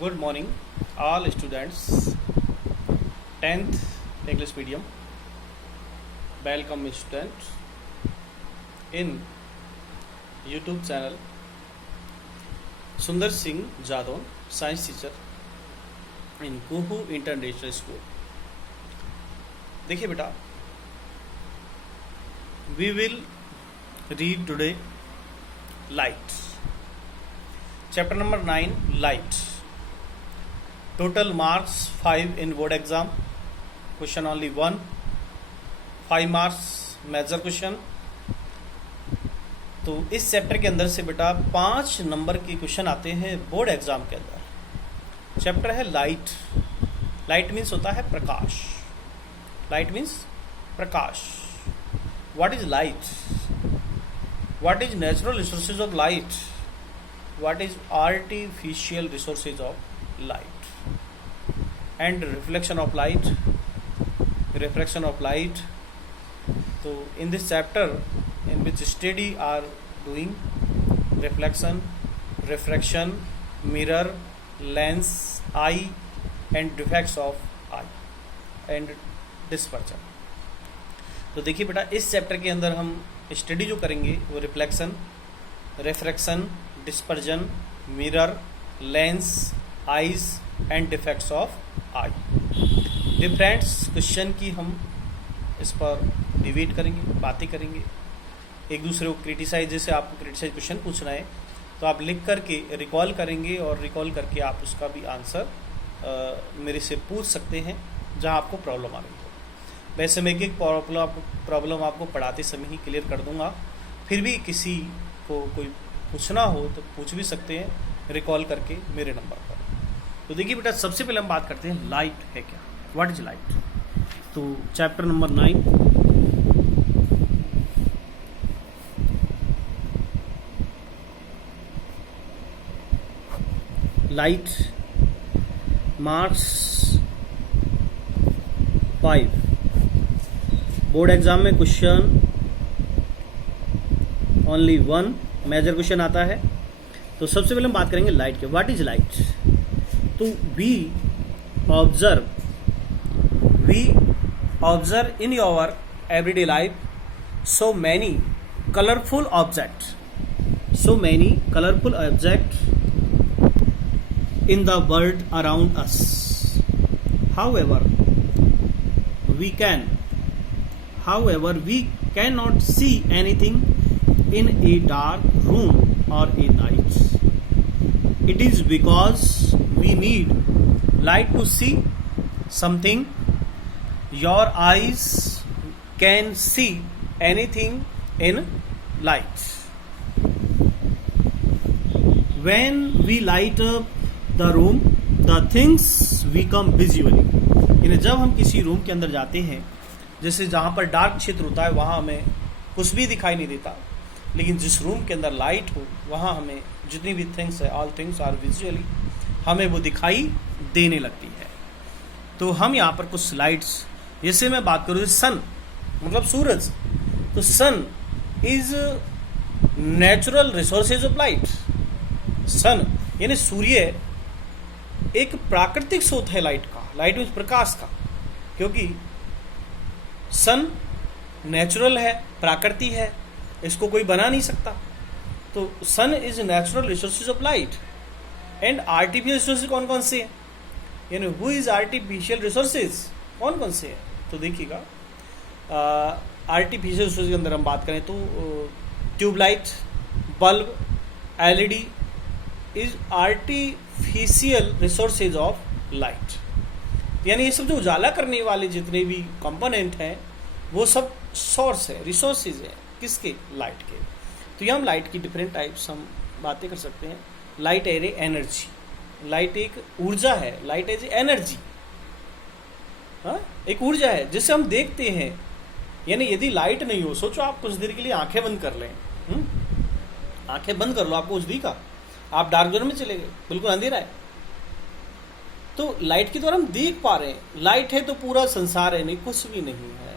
Good morning, all students. 10th English medium. Welcome, students, in YouTube channel. Sundar Singh Jadon, science teacher in Kuhu International School. देखिए बेटा, we will read today light. Chapter number 9, light. Total marks 5 in board exam. Question only 1. 5 marks major question. तो इस chapter के अंदर से बेटा 5 number के question आते हैं बोर्ड एग्जाम के अंदर. चैप्टर है लाइट. लाइट मीन्स होता है प्रकाश. लाइट मीन्स प्रकाश. What is light? What is natural resources of light? What is artificial resources of light? and reflection of light, refraction of light. So in this chapter in which study are doing reflection, refraction, mirror, lens, eye and defects of eye and dispersion. तो देखिए बेटा, इस chapter के अंदर हम study जो करेंगे वो reflection, refraction, dispersion, mirror, lens, eyes and defects of I. Different question की हम इस पर डिबेट करेंगे, बातें करेंगे, एक दूसरे को क्रिटिसाइज. जैसे आपको क्रिटिसाइज क्वेश्चन पूछना है तो आप लिख करके रिकॉल करेंगे और रिकॉल करके आप उसका भी आंसर मेरे से पूछ सकते हैं जहां आपको प्रॉब्लम आ रही हो. वैसे मैं एक प्रॉब्लम आपको पढ़ाते समय ही क्लियर कर दूंगा. फिर भी किसी को कोई पूछना हो तो पूछ भी सकते हैं रिकॉल करके मेरे नंबर पर. तो देखिए बेटा, सबसे पहले हम बात करते हैं लाइट है क्या. What is light? तो chapter number 9 light marks 5. Board exam में क्वेश्चन ओनली 1 मेजर क्वेश्चन आता है. तो सबसे पहले हम बात करेंगे लाइट के. What is light? तो we observe in your everyday life so many colorful objects in the world around us. However, we cannot see anything in a dark room or a night. It is because we need light to see something. Your eyes can see anything in light. When we light up the room, the things become visually. यानी जब हम किसी room के अंदर जाते हैं, जैसे जहाँ पर डार्क क्षेत्र होता है वहाँ हमें कुछ भी दिखाई नहीं देता, लेकिन जिस रूम के अंदर लाइट हो वहाँ हमें जितनी भी थिंग्स है, ऑल थिंग्स आर विजुअली, हमें वो दिखाई देने लगती है. तो हम यहाँ पर कुछ स्लाइड्स, जैसे मैं बात करूँ सन मतलब सूरज. तो sun is natural resources of light. Sun यानी सूर्य एक प्राकृतिक स्रोत है लाइट का. लाइट मीन्स प्रकाश का, क्योंकि सन नेचुरल है, प्राकृतिक है, इसको कोई बना नहीं सकता. तो sun is natural resources of light. And artificial resources कौन कौन से हैं, यानी हु इज आर्टिफिशियल रिसोर्सेज, कौन कौन से हैं. तो देखिएगा, आर्टिफिशियल रिसोर्सेज के अंदर हम बात करें तो tubelight, bulb, LED is artificial resources of light. यानी ये सब जो उजाला करने वाले जितने भी कंपोनेंट हैं वो सब सोर्स है, रिसोर्सेज है किसके? लाइट के. तो ये हम लाइट की डिफरेंट टाइप्स हम बातें कर सकते हैं. Light as energy. लाइट एक ऊर्जा है. लाइट एज एनर्जी, हाँ, एक ऊर्जा है जिसे हम देखते हैं. यानी यदि लाइट नहीं हो, सोचो आप कुछ देर के लिए आंखें बंद कर लें, आंखें बंद कर लो, आपको कुछ दिखा, आप डार्क जोन में चले गए, बिल्कुल अंधेरा है, तो लाइट के द्वारा हम देख पा रहे हैं. लाइट है तो पूरा संसार है, नहीं कुछ भी नहीं है.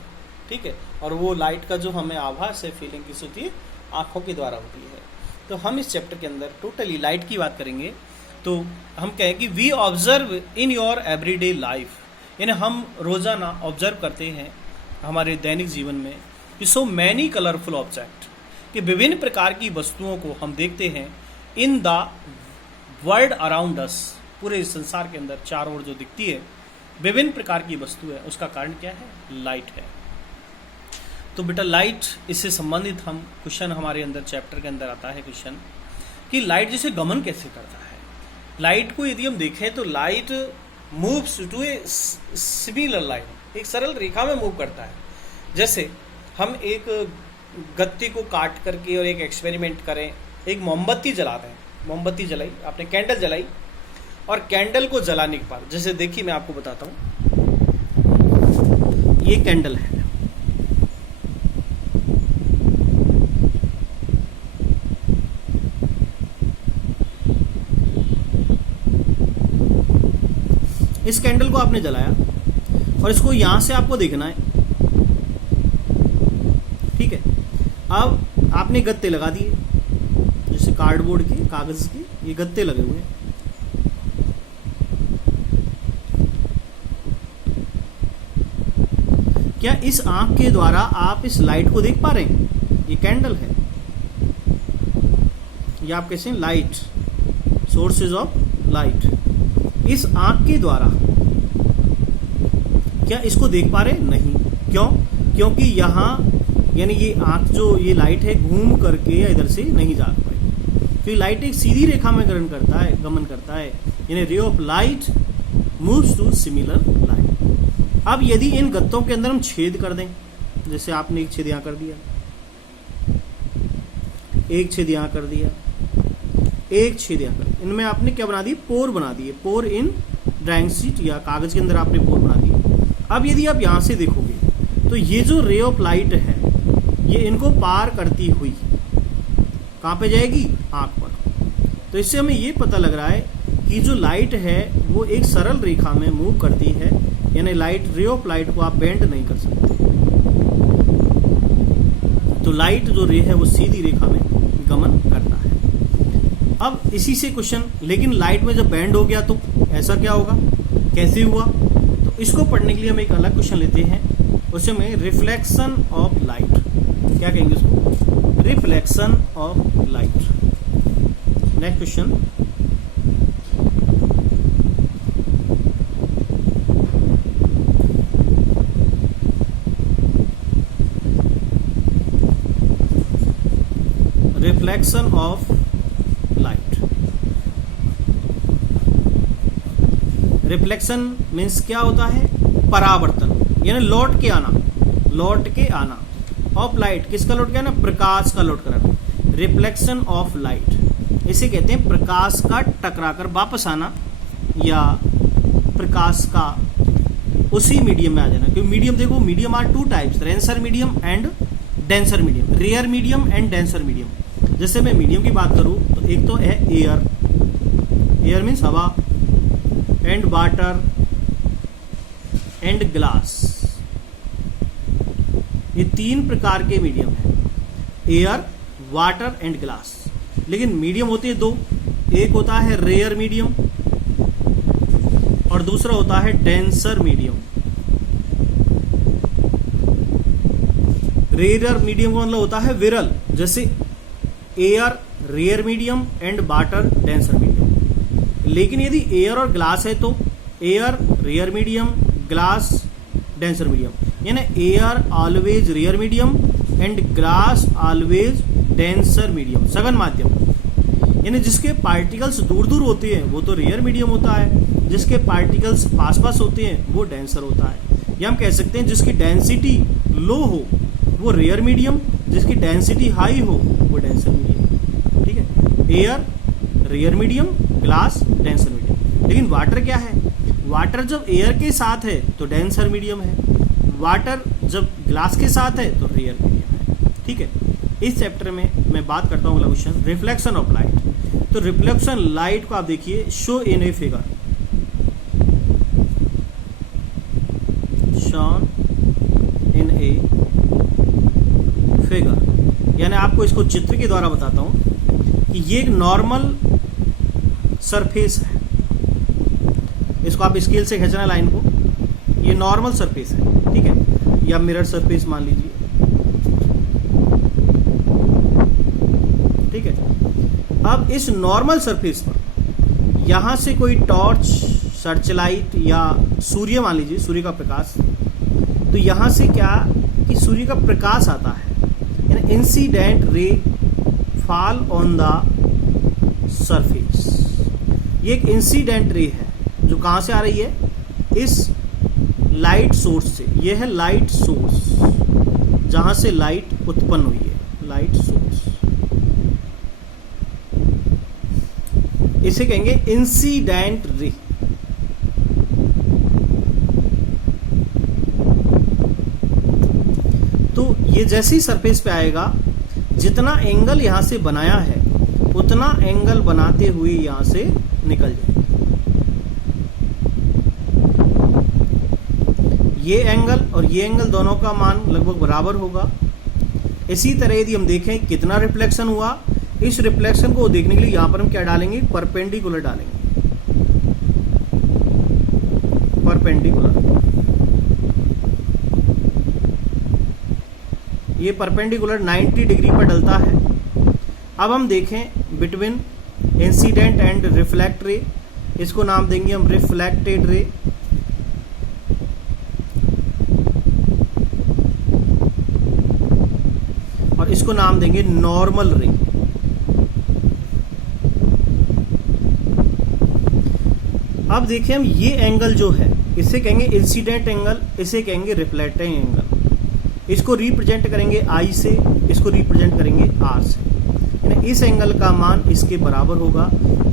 ठीक है. और वो लाइट का जो हमें आभास है, फीलिंग किस होती है? आंखों के द्वारा होती है. तो हम इस चैप्टर के अंदर टोटली लाइट की बात करेंगे तो हम कहें कि we observe in your everyday life, यानी हम रोज़ाना ऑब्जर्व करते हैं हमारे दैनिक जीवन में कि सो मैनी कलरफुल ऑब्जेक्ट, कि विभिन्न प्रकार की वस्तुओं को हम देखते हैं in the world around us, पूरे संसार के अंदर चारों ओर जो दिखती है विभिन्न प्रकार की वस्तु है, उसका कारण क्या है? लाइट है। तो बेटा लाइट, इससे संबंधित हम क्वेश्चन हमारे अंदर चैप्टर के अंदर आता है क्वेश्चन कि लाइट जैसे गमन कैसे करता है। लाइट को यदि हम देखें तो light moves to a similar line, एक सरल रेखा में मूव करता है। जैसे हम एक गत्ते को काट करके और एक एक्सपेरिमेंट करें, एक मोमबत्ती जलाते हैं, मोमबत्ती जलाई, आपने कैंडल जलाई और कैंडल को जलाने के बाद, जैसे देखिए मैं आपको बताता हूँ, ये कैंडल है, इस कैंडल को आपने जलाया और इसको यहां से आपको देखना है, ठीक है। अब आपने गत्ते लगा दिए, जैसे कार्डबोर्ड के, कागज के ये गत्ते लगे हुए हैं। क्या इस आंख के द्वारा आप इस लाइट को देख पा रहे हैं? ये कैंडल है, ये आप कैसे लाइट, सोर्सेज ऑफ लाइट। इस आंख के द्वारा क्या इसको देख पा रहे? नहीं। क्यों? क्योंकि यहाँ यानी ये आंख जो ये लाइट है घूम करके या इधर से नहीं जा पाएगी, क्योंकि लाइट एक सीधी रेखा में गमन करता है, यानी ray of light moves to similar line. अब यदि इन गत्तों के अंदर हम छेद कर दें, जैसे आपने एक छेद यहाँ कर दिया, एक छेद यहाँ कर दिया, एक छेद यहाँ कर, इनमें आपने क्या बना दिए? पोर बना दिए। पोर इन ड्राइंग शीट या कागज के अंदर आपने पोर बना दिए। अब यदि आप यहां से देखोगे तो ये जो रे ऑफ लाइट है ये इनको पार करती हुई कहां पे जाएगी? आंख पर। तो इससे हमें ये पता लग रहा है कि जो लाइट है वो एक सरल रेखा में मूव करती है, यानी लाइट, रे ऑफ लाइट को आप बेंड नहीं कर सकते। तो लाइट जो रे है वो सीधी रेखा में गमन करता है। अब इसी से क्वेश्चन, लेकिन लाइट में जब बेंड हो गया तो ऐसा क्या होगा, कैसे हुआ? तो इसको पढ़ने के लिए हम एक अलग क्वेश्चन लेते हैं, उसमें रिफ्लेक्शन ऑफ लाइट, क्या कहेंगे उसको? Reflection of light. Next question, reflection of light. Reflection means क्या होता है? परावर्तन, यानी लौट के आना, लौट के आना। ऑफ लाइट, किसका लौट के आना? प्रकाश का लौट कर आना। रिफ्लेक्शन ऑफ लाइट, इसे कहते हैं प्रकाश का टकराकर वापस आना, या प्रकाश का उसी मीडियम में आ जाना। क्योंकि मीडियम देखो, मीडियम आर टू टाइप्स, रेंसर medium and denser medium, rare medium and denser medium. जैसे मैं मीडियम की बात करूं तो एक तो है एयर, एयर मीन्स हवा, एंड वाटर एंड ग्लास। ये तीन प्रकार के मीडियम है, एयर, वाटर एंड ग्लास। लेकिन मीडियम होते हैं दो, एक होता है रेयर मीडियम और दूसरा होता है डेंसर मीडियम। रेयर मीडियम का मतलब होता है विरल, जैसे air rare medium and water denser medium. लेकिन यदि एयर और ग्लास है तो air rare medium, glass denser medium, यानी air always rare medium and glass always denser medium, सघन माध्यम। यानी जिसके पार्टिकल्स दूर दूर होते हैं वो तो रेयर मीडियम होता है, जिसके पार्टिकल्स पास पास होते हैं वो डेंसर होता है। या हम कह सकते हैं जिसकी डेंसिटी लो हो वो रेयर मीडियम, जिसकी डेंसिटी हाई हो वो डेंसर मीडियम। ठीक है, air rare medium, glass denser medium. लेकिन वाटर क्या है? वाटर जब एयर के साथ है तो डेंसर मीडियम है, वाटर जब ग्लास के साथ है तो रेयर मीडियम है। ठीक है, इस चैप्टर में मैं बात करता हूँ क्वेश्चन रिफ्लेक्शन ऑफ लाइट। तो रिफ्लेक्शन लाइट को आप देखिए, show in a figure, shown in a figure, यानी आपको इसको चित्र के द्वारा बताता हूं कि ये एक नॉर्मल सरफेस है, इसको आप स्केल से खींचना लाइन को, ये नॉर्मल सरफेस है, ठीक है, या मिरर सरफेस मान लीजिए, ठीक है। अब इस नॉर्मल सरफेस पर यहां से कोई टॉर्च, सर्च लाइट या सूर्य मान लीजिए, सूर्य का प्रकाश, तो यहां से क्या कि सूर्य का प्रकाश आता है, यानी incident ray fall on the surface. ये एक इंसिडेंट रे है जो कहां से आ रही है, इस लाइट सोर्स से। ये है लाइट सोर्स जहां से लाइट उत्पन्न हुई है, लाइट सोर्स, इसे कहेंगे इंसिडेंट रे। तो ये जैसे ही सरफेस पे आएगा, जितना एंगल यहां से बनाया है उतना एंगल बनाते हुए यहां से निकल जाएगा। ये एंगल और ये एंगल दोनों का मान लगभग बराबर होगा। इसी तरह यदि हम देखें कितना रिफ्लेक्शन हुआ, इस रिफ्लेक्शन को देखने के लिए यहां पर हम क्या डालेंगे, परपेंडिकुलर डालेंगे, परपेंडिकुलर। ये परपेंडिकुलर 90 डिग्री पर डलता है। अब हम देखें बिटवीन इंसिडेंट एंड रिफ्लेक्ट रे, इसको नाम देंगे हम रिफ्लेक्टेड रे। और इसको नाम देंगे नॉर्मल रे। अब देखिए हम ये एंगल जो है इसे कहेंगे इंसिडेंट एंगल, इसे कहेंगे रिफ्लेक्टिंग एंगल। इसको रिप्रेजेंट करेंगे I से, इसको रिप्रेजेंट करेंगे R से। इस एंगल का मान इसके बराबर होगा,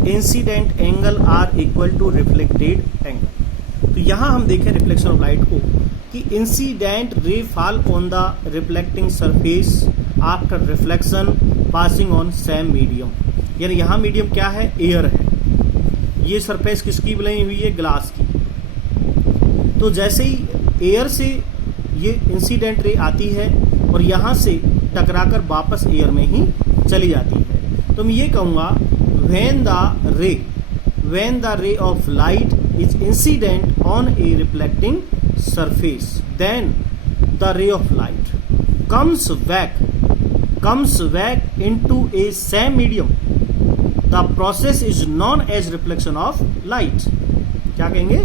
incident angle are equal to reflected angle. तो यहां हम देखें रिफ्लेक्शन ऑफ लाइट को कि incident ray fall on the reflecting surface after reflection passing on same medium. यानी यहां मीडियम क्या है, एयर है। ये सरफेस किसकी बनी हुई है, ग्लास की। तो जैसे ही एयर से ये इंसिडेंट रे आती है और यहां से टकराकर वापस एयर में ही चली जाती है, तो मैं ये कहूंगा when the ray of light is incident on a reflecting surface, then the ray of light comes back into a same medium. The process is known as reflection of light. क्या कहेंगे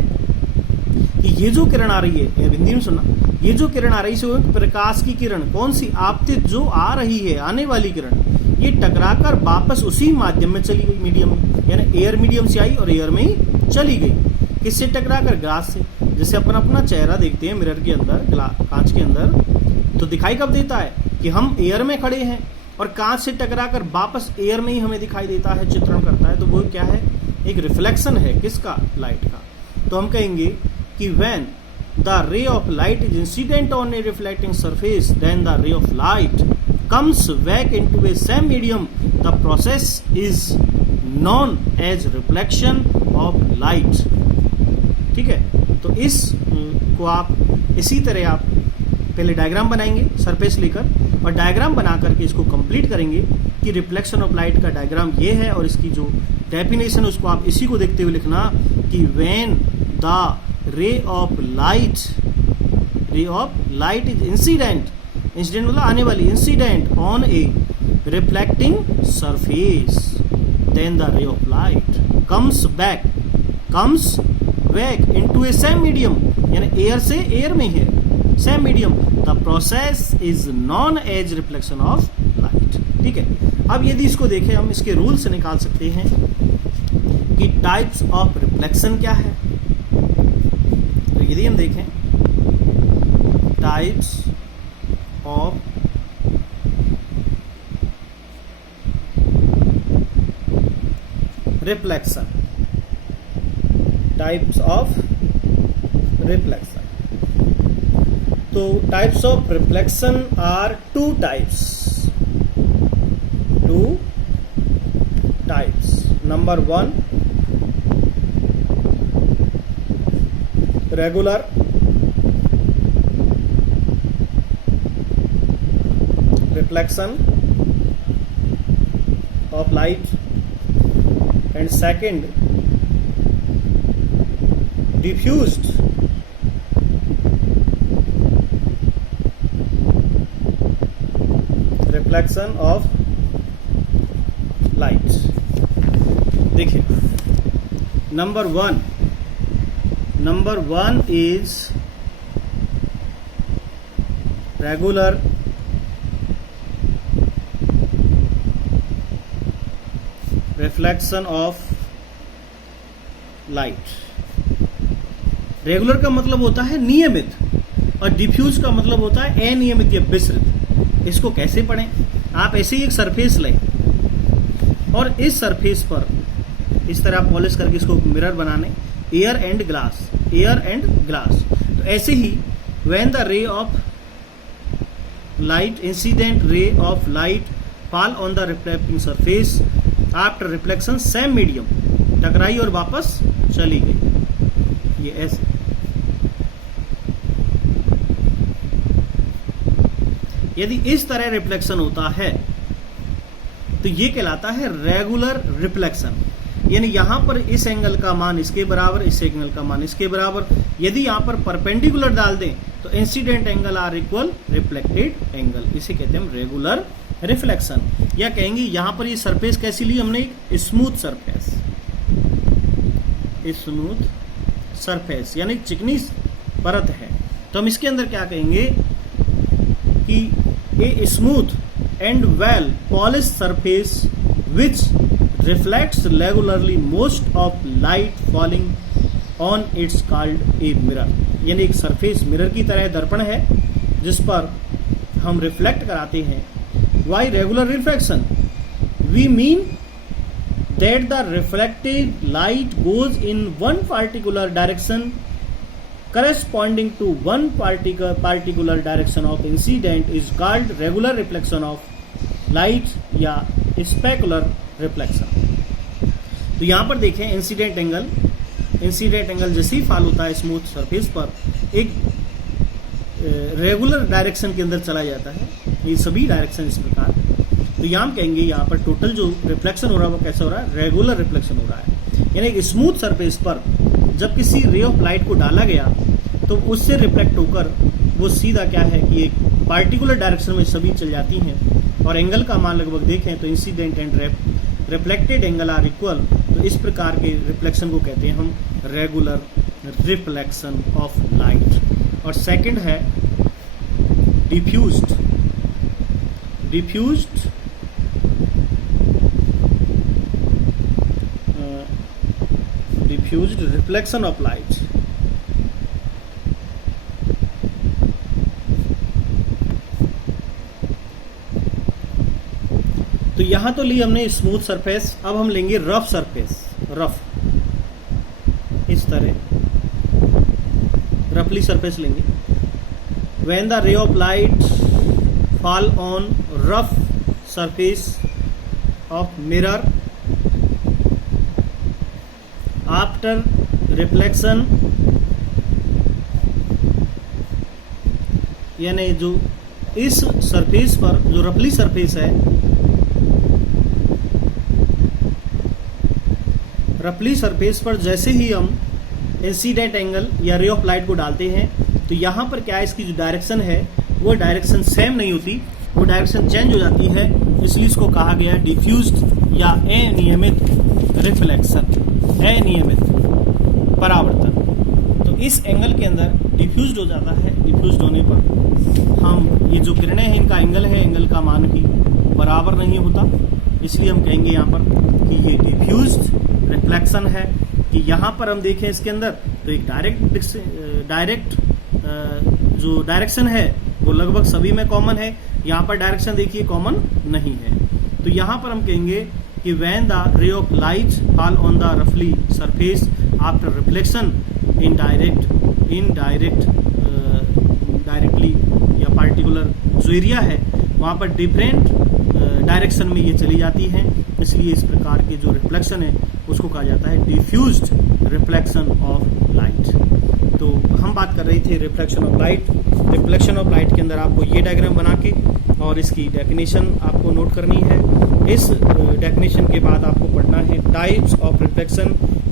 कि ये जो किरण आ रही है, हिंदी में सुनना, ये जो किरण आ रही है प्रकाश की किरण, कौन सी, आपतित जो आ रही है, आने वाली किरण, ये टकराकर वापस उसी माध्यम में चली गई, मीडियम में, यानी एयर मीडियम से आई और एयर में ही चली गई। किससे टकराकर, ग्लास से। जैसे अपन अपना चेहरा देखते हैं मिरर के अंदर, कांच के अंदर, तो दिखाई कब देता है कि हम एयर में खड़े हैं और कांच से टकराकर वापस एयर में ही हमें दिखाई देता है, चित्रण करता है। तो वो क्या है, एक रिफ्लेक्शन है, किसका, लाइट का। तो हम कहेंगे कि when the ray of light is incident on a reflecting surface, then the ray of light comes back into a same medium. The process is known as reflection of light. ठीक है, तो इस को आप इसी तरह आप पहले डायग्राम बनाएंगे सरफेस लेकर, और डायग्राम बना करके इसको कंप्लीट करेंगे कि रिफ्लेक्शन ऑफ लाइट का डायग्राम ये है, और इसकी जो डेफिनेशन उसको आप इसी को देखते हुए लिखना कि when the ray of light is incident मतलब आने वाली, incident on a reflecting surface, then the ray of light comes back into a same medium, यानी एयर से एयर में है, same medium. The process is known as reflection of light. ठीक है, अब यदि इसको देखें हम, इसके रूल से निकाल सकते हैं कि टाइप्स ऑफ रिफ्लेक्शन क्या है। तो यदि हम देखें types of reflection, types of reflection, तो types of reflection are two types. Number 1, regular reflection of light, and second diffused reflection of light. देखिए number one is regular reflection of light. Regular का मतलब होता है नियमित और diffuse का मतलब होता है अनियमित या विसरित। इसको कैसे पढ़ें? आप ऐसे ही एक सरफेस लें और इस सरफेस पर इस तरह पॉलिश करके इसको मिरर बनाने, एयर एंड ग्लास। तो ऐसे ही when the ray of light, incident ray of light fall on the reflecting surface after reflection same medium, टकराई और वापस चली गई। ये ऐसे यदि इस तरह रिफ्लेक्शन होता है तो ये कहलाता है रेगुलर रिफ्लेक्शन। यानी यहां पर इस एंगल का मान इसके बराबर, इस एंगल का मान इसके बराबर। यदि यहां पर परपेंडिकुलर डाल दें तो incident angle are equal reflected angle. इसे कहते हैं हम रेगुलर रिफ्लेक्शन। या कहेंगे यहां पर ये सरफेस कैसी ली हमने? एक स्मूथ सरफेस यानी चिकनी परत है। तो हम इसके अंदर क्या कहेंगे कि a smooth and well polish surface which reflects regularly most of light falling on it's called a mirror. यानी एक सरफेस मिरर की तरह दर्पण है जिस पर हम रिफ्लेक्ट कराते हैं। Why regular reflection? We mean that the reflected light goes in one particular direction corresponding to one particular direction of incident is called regular reflection of light या specular reflection। तो यहाँ पर देखें इंसिडेंट एंगल जैसे ही fall होता है smooth surface पर एक रेगुलर डायरेक्शन के अंदर चला जाता है। ये सभी डायरेक्शन इस प्रकार। तो यहाँ हम कहेंगे यहाँ पर टोटल जो रिफ्लेक्शन हो रहा है वो कैसा हो रहा है? रेगुलर रिफ्लेक्शन हो रहा है। यानी एक स्मूथ सरफेस पर जब किसी रे ऑफ लाइट को डाला गया तो उससे रिफ्लेक्ट होकर वो सीधा क्या है कि एक पार्टिकुलर डायरेक्शन में सभी चल जाती हैं। और एंगल का मान लगभग देखें तो incident and reflected angle are equal. तो इस प्रकार के रिफ्लेक्शन को कहते हैं हम रेगुलर रिफ्लेक्शन ऑफ लाइट। और सेकंड है डिफ्यूज्ड रिफ्लेक्शन ऑफ लाइट। तो यहां तो ली हमने स्मूथ सरफेस, अब हम लेंगे रफ सरफेस। इस तरह रफली सरफेस लेंगे। When the ray of light fall on rough surface of mirror after reflection, यानी जो इस सरफेस पर जो रफली सरफेस है, रफली सरफेस पर जैसे ही हम इंसिडेंट एंगल या रे ऑफ लाइट को डालते हैं तो यहां पर क्या है, इसकी जो डायरेक्शन है वो डायरेक्शन सेम नहीं होती, वो डायरेक्शन चेंज हो जाती है। इसलिए इसको कहा गया डिफ्यूज्ड या अनियमित रिफ्लेक्शन, अनियमित परावर्तन। तो इस एंगल के अंदर डिफ्यूज्ड हो जाता है। डिफ्यूज्ड होने पर हम ये जो किरणें हैं इनका एंगल है, एंगल का मान भी बराबर नहीं होता। इसलिए हम कहेंगे यहाँ पर कि ये डिफ्यूज्ड रिफ्लेक्शन है। कि यहाँ पर हम देखें इसके अंदर तो एक डायरेक्ट जो डायरेक्शन है वो लगभग सभी में कॉमन है। यहाँ पर डायरेक्शन देखिए कॉमन नहीं है। तो यहाँ पर हम कहेंगे कि when the ray of light fall on the रफली सरफेस आफ्टर रिफ्लेक्शन डायरेक्टली या पार्टिकुलर जो एरिया है वहाँ पर डिफरेंट डायरेक्शन में ये चली जाती हैं। इसलिए इस प्रकार के जो रिफ्लेक्शन है उसको कहा जाता है डिफ्यूज्ड रिफ्लेक्शन ऑफ लाइट। तो हम बात कर रहे थे reflection of light. Reflection of light के अंदर आपको ये डायग्राम बना के और इसकी डेफिनेशन आपको नोट करनी है। इस डेफिनेशन के बाद आपको पढ़ना है टाइप्स ऑफ रिफ्लेक्शन।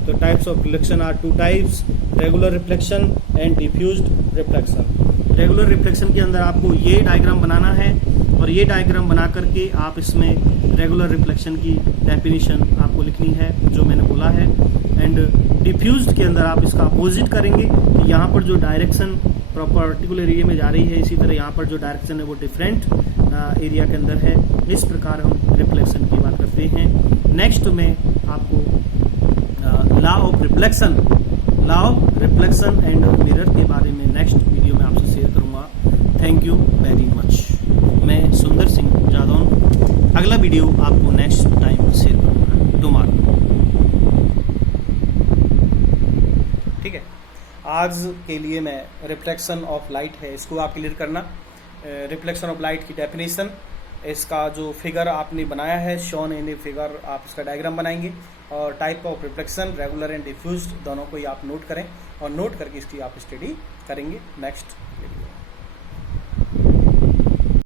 तो तो types of reflection are two types, regular reflection and diffused reflection. Regular reflection के अंदर आपको ये डायग्राम बनाना है और ये डायग्राम बना करके आप इसमें रेगुलर रिफ्लेक्शन की डेफिनेशन आपको लिखनी है जो मैंने बोला है। एंड डिफ्यूज्ड के अंदर आप इसका अपोजिट करेंगे कि यहाँ पर जो डायरेक्शन पर्टिकुलर एरिया में जा रही है, इसी तरह यहाँ पर जो डायरेक्शन है वो डिफरेंट एरिया के अंदर है। इस प्रकार हम रिफ्लेक्शन की बात करते हैं। नेक्स्ट में आपको law of reflection and mirror के बारे में नेक्स्ट वीडियो में आपसे शेयर करूंगा। Thank you very much. मैं सुंदर सिंह जादौन, अगला वीडियो आपको नेक्स्ट टाइम शेयर करूंगा टुमारो। ठीक है, आज के लिए मैं रिफ्लेक्शन ऑफ लाइट है इसको आप क्लियर करना। रिफ्लेक्शन ऑफ लाइट की डेफिनेशन, इसका जो फिगर आपने बनाया है शॉन इन ए फिगर, आप इसका डायग्राम बनाएंगे और type of reflection regular and diffused दोनों को ही आप नोट करें और नोट करके इसकी आप स्टडी करेंगे नेक्स्ट वीडियो।